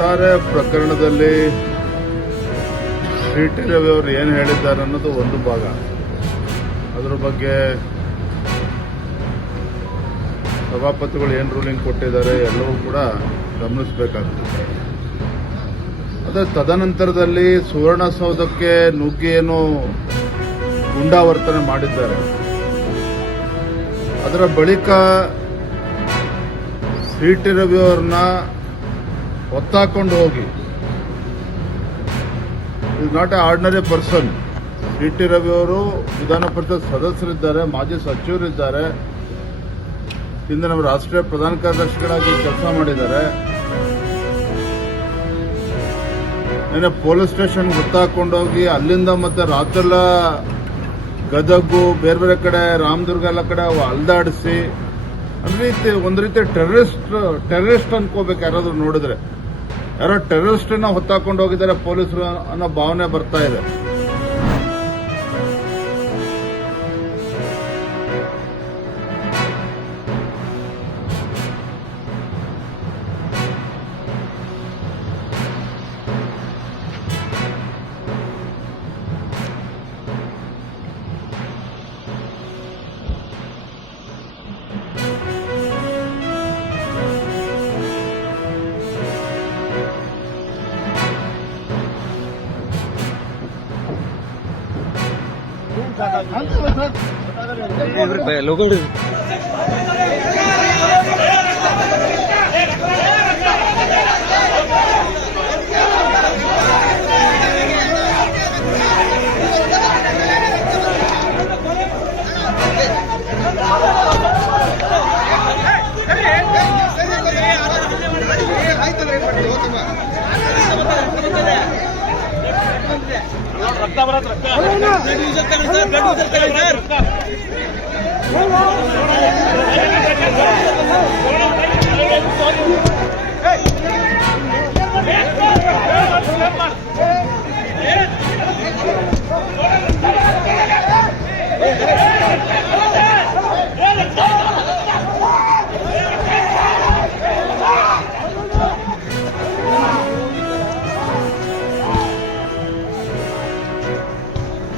ಒಟ್ಟಾರೆ ಪ್ರಕರಣದಲ್ಲಿ T T Ravi ಅವರು ಏನು ಹೇಳಿದ್ದಾರೆ ಅನ್ನೋದು ಒಂದು ಭಾಗ. ಅದರ ಬಗ್ಗೆ ಸಭಾಪತಿಗಳು ಏನು ರೂಲಿಂಗ್ ಕೊಟ್ಟಿದ್ದಾರೆ ಎಲ್ಲವೂ ಕೂಡ ಗಮನಿಸಬೇಕಾಗ್ತದೆ. ಅದೇ ತದನಂತರದಲ್ಲಿ ಸುವರ್ಣಸೌಧಕ್ಕೆ ನುಗ್ಗಿ ಏನು ಗುಂಡಾವರ್ತನೆ ಮಾಡಿದ್ದಾರೆ, ಅದರ ಬಳಿಕ ಟಿ ಟಿ ರವಿ ಅವ್ರನ್ನ ಹೊತ್ತಾಕೊಂಡು ಹೋಗಿ, is not A ordinary person. T T Ravi ಅವರು ವಿಧಾನ ಪರಿಷತ್ ಸದಸ್ಯರಿದ್ದಾರೆ, ಮಾಜಿ ಸಚಿವರಿದ್ದಾರೆ, ಹಿಂದೆ ನಮ್ಮ ರಾಷ್ಟ್ರೀಯ ಪ್ರಧಾನ ಕಾರ್ಯದರ್ಶಿಗಳಾಗಿ ಕೆಲಸ ಮಾಡಿದ್ದಾರೆ. ನೆನ್ನೆ ಪೊಲೀಸ್ ಸ್ಟೇಷನ್ ಹೊತ್ತಾಕೊಂಡೋಗಿ ಅಲ್ಲಿಂದ ಮತ್ತೆ ರಾತ್ರೆಲ್ಲ ಗದಗು ಬೇರೆ ಬೇರೆ ಕಡೆ ರಾಮದುರ್ಗ ಎಲ್ಲ ಕಡೆ ಅಲ್ದಾಡಿಸಿ ಒಂದು ರೀತಿ ಟೆರರಿಸ್ಟ್ ಅನ್ಕೋಬೇಕು. ಯಾರಾದ್ರೂ ನೋಡಿದ್ರೆ ಯಾರೋ ಟೆರರಿಸ್ಟ್ ಅನ್ನ ಹೊತ್ತಾಕೊಂಡು ಹೋಗಿದ್ದಾರೆ ಪೊಲೀಸರು ಅನ್ನೋ ಭಾವನೆ ಬರ್ತಾ ಇದೆ. लोगों रक्त बरत रक्त